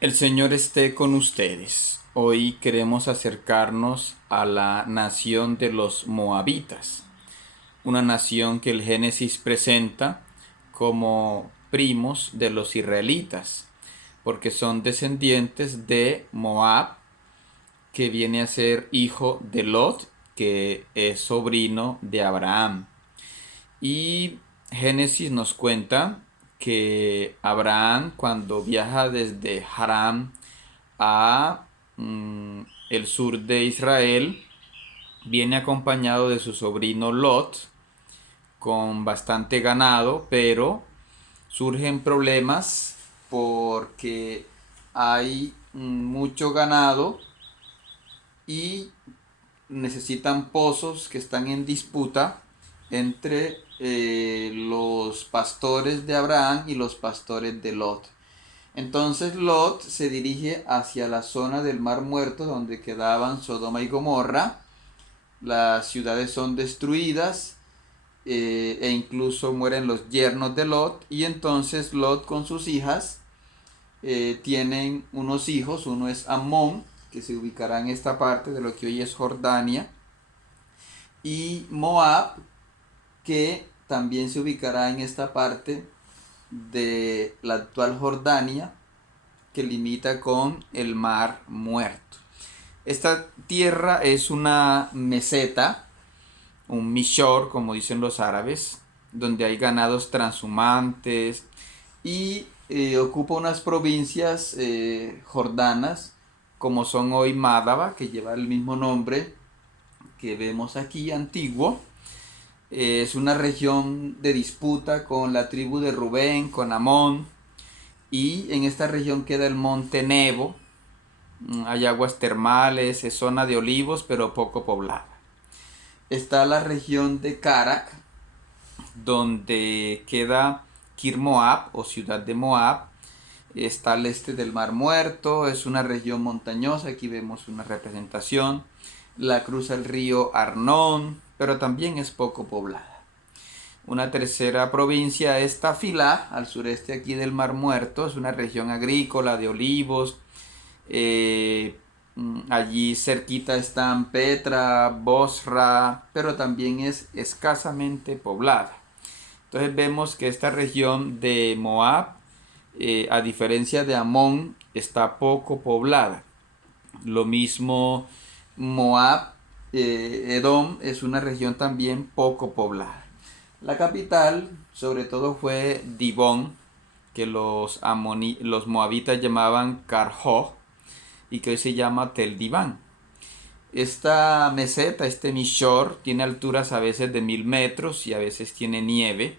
El Señor esté con ustedes. Hoy queremos acercarnos a la nación de los Moabitas, una nación que el Génesis presenta como primos de los israelitas, porque son descendientes de Moab, que viene a ser hijo de Lot, que es sobrino de Abraham. Y Génesis nos cuenta que Abraham, cuando viaja desde Harán a el sur de Israel, viene acompañado de su sobrino Lot con bastante ganado, pero surgen problemas porque hay mucho ganado y necesitan pozos que están en disputa entre los pastores de Abraham y los pastores de Lot. Entonces Lot se dirige hacia la zona del Mar Muerto donde quedaban Sodoma y Gomorra. Las ciudades son destruidas e incluso mueren los yernos de Lot. Y entonces Lot con sus hijas tienen unos hijos. Uno es Amón, que se ubicará en esta parte de lo que hoy es Jordania. Y Moab, que también se ubicará en esta parte de la actual Jordania, que limita con el Mar Muerto. Esta tierra es una meseta, un mishor, como dicen los árabes, donde hay ganados transhumantes y ocupa unas provincias jordanas, como son hoy Mádaba, que lleva el mismo nombre que vemos aquí, antiguo. Es una región de disputa con la tribu de Rubén, con Amón, y en esta región queda el monte Nebo. Hay aguas termales, es zona de olivos, pero poco poblada. Está la región de Carak, donde queda Kir Moab o ciudad de Moab. Está al este del Mar Muerto, es una región montañosa, aquí vemos una representación. La cruza el río Arnón, pero también es poco poblada. Una tercera provincia es Tafilá, al sureste aquí del Mar Muerto, es una región agrícola de olivos. Allí cerquita están Petra, Bosra, pero también es escasamente poblada. Entonces vemos que esta región de Moab, a diferencia de Amón, está poco poblada. Lo mismo Moab, Edom, es una región también poco poblada. La capital, sobre todo, fue Dibón, que los moabitas llamaban Carjo y que hoy se llama Tel Diván. Esta meseta, este Mishor, tiene alturas a veces de 1000 metros y a veces tiene nieve.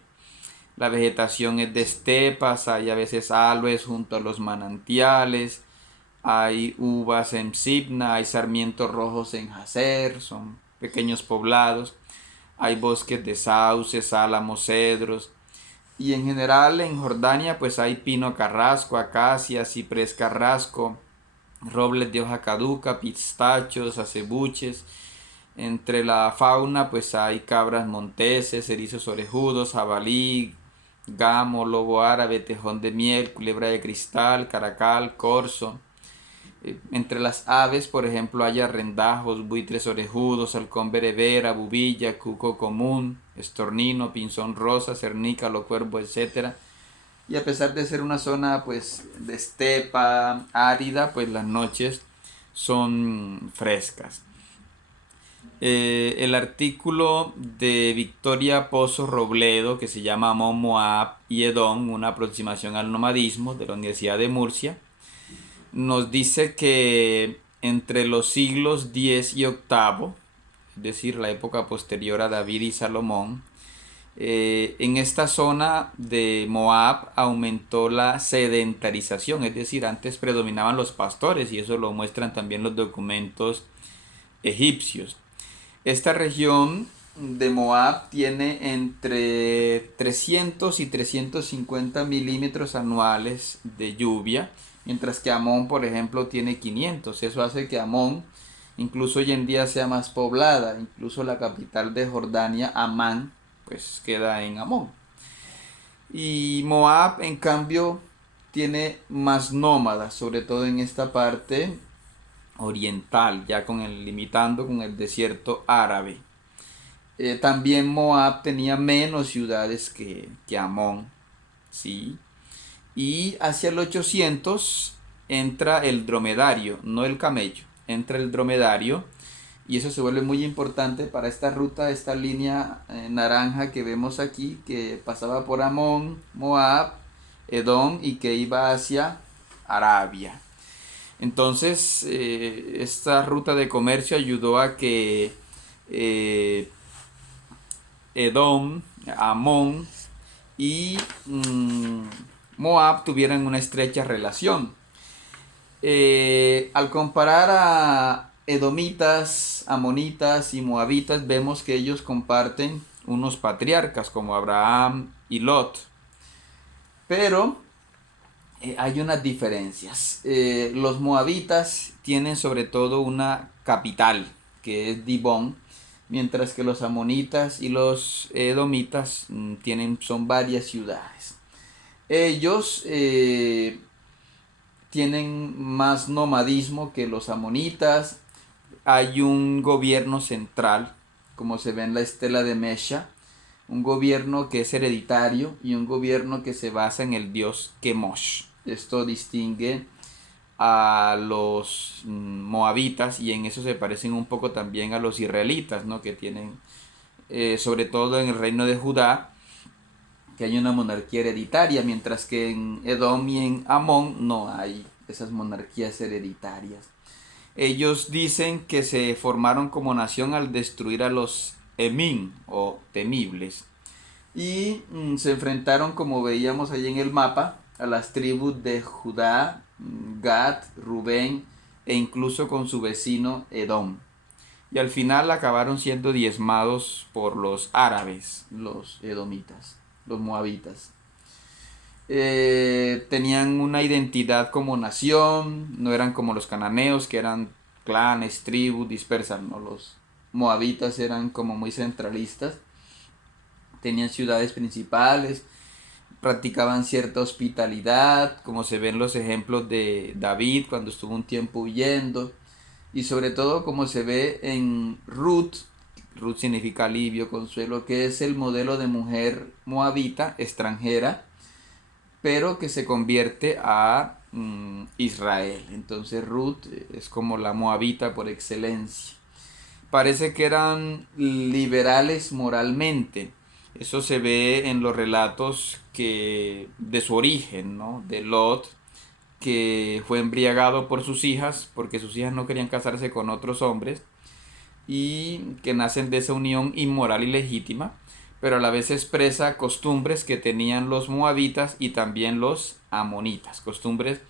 La vegetación es de estepas, hay a veces aloes junto a los manantiales, hay uvas en Sibna, hay sarmientos rojos en Jazer, son pequeños poblados, hay bosques de sauces, álamos, cedros, y en general en Jordania pues hay pino carrasco, acacia, ciprés carrasco, robles de hoja caduca, pistachos, acebuches. Entre la fauna pues hay cabras monteses, erizos orejudos, jabalí, gamo, lobo árabe, tejón de miel, culebra de cristal, caracal, corzo. Entre las aves, por ejemplo, hay arrendajos, buitres orejudos, halcón berebera, bubilla, cuco común, estornino, pinzón rosa, cernícalo, cuervo, etcétera. Y a pesar de ser una zona pues de estepa árida, pues las noches son frescas. El artículo de Victoria Pozo Robledo, que se llama Amon, Moab y Edom, una aproximación al nomadismo, de la Universidad de Murcia, nos dice que entre los siglos X y VIII, es decir, la época posterior a David y Salomón, en esta zona de Moab aumentó la sedentarización, es decir, antes predominaban los pastores y eso lo muestran también los documentos egipcios. Esta región de Moab tiene entre 300 y 350 milímetros anuales de lluvia, mientras que Amón, por ejemplo, tiene 500. Eso hace que Amón incluso hoy en día sea más poblada. Incluso la capital de Jordania, Amán, pues queda en Amón. Y Moab, en cambio, tiene más nómadas, sobre todo en esta parte oriental, ya limitando con el desierto árabe. También Moab tenía menos ciudades que Amón, ¿sí? Y hacia el 800 entra el dromedario, no el camello, entra el dromedario, y eso se vuelve muy importante para esta ruta, esta línea naranja que vemos aquí, que pasaba por Amón, Moab, Edom y que iba hacia Arabia. Entonces, esta ruta de comercio ayudó a que Edom, Amón y Moab tuvieran una estrecha relación. Al comparar a edomitas, amonitas y moabitas, vemos que ellos comparten unos patriarcas como Abraham y Lot. Pero hay unas diferencias. Los moabitas tienen sobre todo una capital, que es Dibón, mientras que los amonitas y los edomitas son varias ciudades. Ellos tienen más nomadismo que los amonitas. Hay un gobierno central, como se ve en la estela de Mesha, un gobierno que es hereditario y un gobierno que se basa en el dios Kemosh. Esto distingue a los moabitas y en eso se parecen un poco también a los israelitas, ¿no? Que tienen, sobre todo en el reino de Judá, que hay una monarquía hereditaria, mientras que en Edom y en Amón no hay esas monarquías hereditarias. Ellos dicen que se formaron como nación al destruir a los Emín o temibles y se enfrentaron, como veíamos ahí en el mapa, a las tribus de Judá, Gad, Rubén e incluso con su vecino Edom. Y al final acabaron siendo diezmados por los árabes, los edomitas, los moabitas. Tenían una identidad como nación, no eran como los cananeos que eran clanes, tribus dispersas, ¿no? Los moabitas eran como muy centralistas, tenían ciudades principales, practicaban cierta hospitalidad, como se ven los ejemplos de David cuando estuvo un tiempo huyendo, y sobre todo como se ve en Ruth. Ruth significa alivio, consuelo, que es el modelo de mujer moabita extranjera, pero que se convierte a Israel. Entonces Ruth es como la moabita por excelencia. Parece que eran liberales moralmente. Eso se ve en los relatos de su origen, ¿no? De Lot, que fue embriagado por sus hijas, porque sus hijas no querían casarse con otros hombres, y que nacen de esa unión inmoral y legítima, pero a la vez expresa costumbres que tenían los moabitas y también los amonitas, costumbres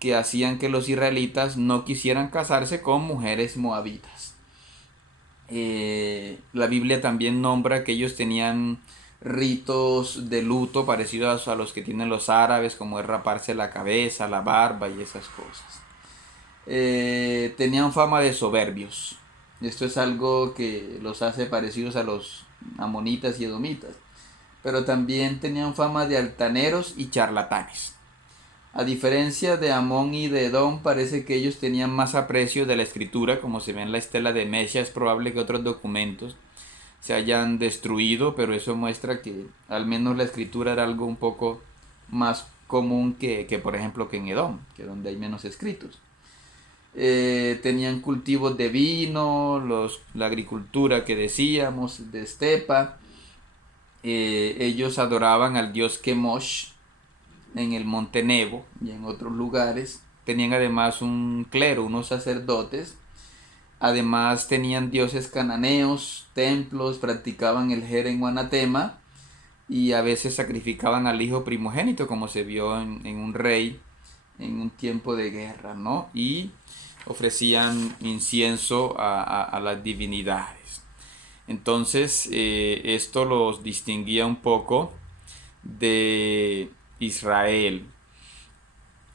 que hacían que los israelitas no quisieran casarse con mujeres moabitas. La Biblia también nombra que ellos tenían ritos de luto parecidos a los que tienen los árabes, como es raparse la cabeza, la barba y esas cosas. Tenían fama de soberbios. Esto es algo que los hace parecidos a los amonitas y edomitas. Pero también tenían fama de altaneros y charlatanes. A diferencia de Amón y de Edom, parece que ellos tenían más aprecio de la escritura, como se ve en la estela de Mesha. Es probable que otros documentos se hayan destruido, pero eso muestra que al menos la escritura era algo un poco más común que por ejemplo que en Edom, que donde hay menos escritos. Tenían cultivos de vino, la agricultura que decíamos, de estepa. Ellos adoraban al dios Kemosh en el monte Nebo y en otros lugares. Tenían además un clero, unos sacerdotes. Además tenían dioses cananeos, templos, practicaban el jeren o anatema y a veces sacrificaban al hijo primogénito, como se vio en un rey en un tiempo de guerra, ¿no? Y ofrecían incienso a las divinidades. Entonces esto los distinguía un poco de Israel.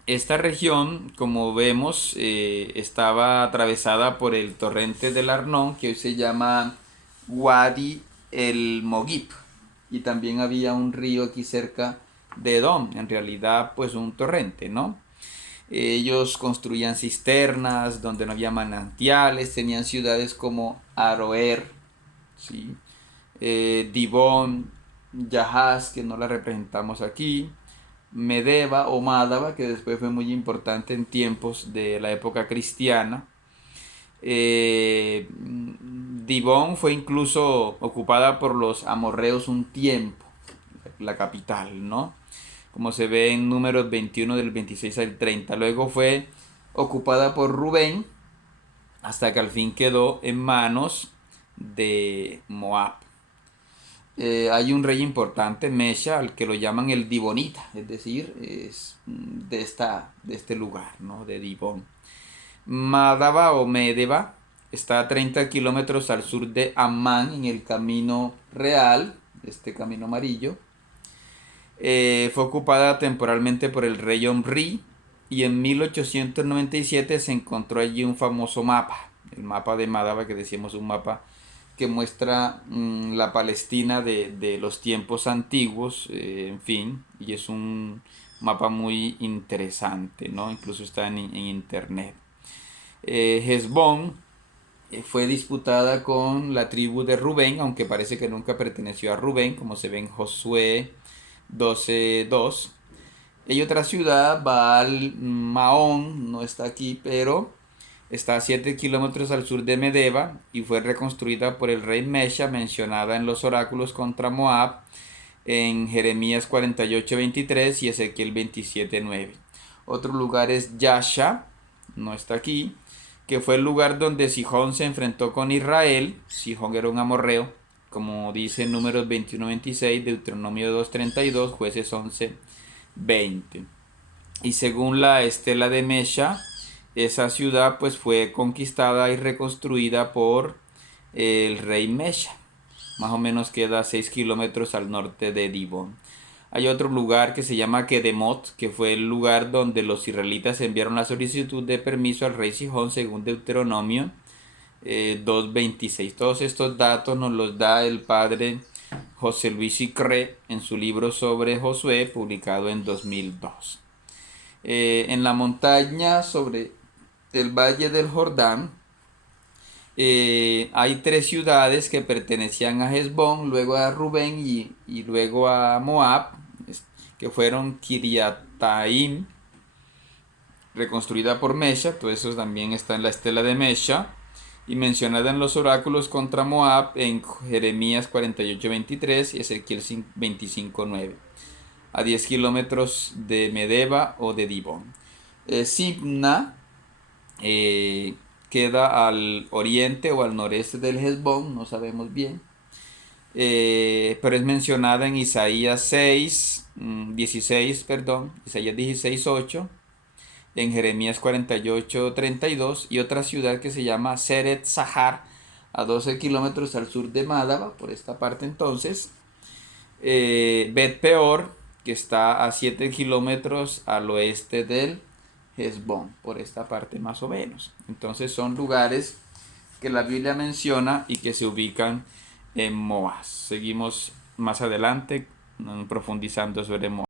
Esta región, como vemos, estaba atravesada por el torrente del Arnón, que hoy se llama Wadi el Mogib, y también había un río aquí cerca de Edom, en realidad pues un torrente, ¿no? Ellos construían cisternas donde no había manantiales, tenían ciudades como Aroer, ¿sí? Dibón, Yahaz, que no la representamos aquí, Medeba o Mádaba, que después fue muy importante en tiempos de la época cristiana. Dibón fue incluso ocupada por los amorreos un tiempo, la capital, ¿no? Como se ve en Números 21 del 26 al 30. Luego fue ocupada por Rubén hasta que al fin quedó en manos de Moab. Hay un rey importante, Mesha, al que lo llaman el Dibonita, es decir, es de este lugar, ¿no? De Dibón. Madaba o Medeba está a 30 kilómetros al sur de Amán, en el camino real, este camino amarillo. Fue ocupada temporalmente por el rey Omri y en 1897 se encontró allí un famoso mapa, el mapa de Madaba, que decíamos un mapa que muestra la Palestina de los tiempos antiguos, en fin, y es un mapa muy interesante, ¿no? Incluso está en internet. Hezbón fue disputada con la tribu de Rubén, aunque parece que nunca perteneció a Rubén, como se ve en Josué 12:2. Hay otra ciudad, Baal Maón, no está aquí, pero está a 7 kilómetros al sur de Medeba y fue reconstruida por el rey Mesha, mencionada en los oráculos contra Moab en Jeremías 48:23 y Ezequiel 27:9. Otro lugar es Yasha, no está aquí, que fue el lugar donde Sihón se enfrentó con Israel. Sihón era un amorreo, como dice en Números 21:26, Deuteronomio 2:32, Jueces 11:20. Y según la estela de Mesha, esa ciudad pues fue conquistada y reconstruida por el rey Mesha. Más o menos queda a 6 kilómetros al norte de Dibón. Hay otro lugar que se llama Kedemot, que fue el lugar donde los israelitas enviaron la solicitud de permiso al rey Sihón según Deuteronomio 2:26. Todos estos datos nos los da el padre José Luis Sicré en su libro sobre Josué, publicado en 2002. En la montaña sobre el valle del Jordán hay 3 ciudades que pertenecían a Hezbón, luego a Rubén y luego a Moab, que fueron Kiriataim, reconstruida por Mesha, todo eso también está en la estela de Mesha, y mencionada en los oráculos contra Moab en Jeremías 48:23 y Ezequiel 25:9, a 10 kilómetros de Medeba o de Dibón. Sibna queda al oriente o al noreste del Hezbón, no sabemos bien, pero es mencionada en Isaías 16, Isaías 16:8, en Jeremías 48:32 y otra ciudad que se llama Seret Sahar, a 12 kilómetros al sur de Mádaba, por esta parte entonces. Bet Peor, que está a 7 kilómetros al oeste del Hezbón, por esta parte más o menos. Entonces son lugares que la Biblia menciona y que se ubican en Moab. Seguimos más adelante profundizando sobre Moab.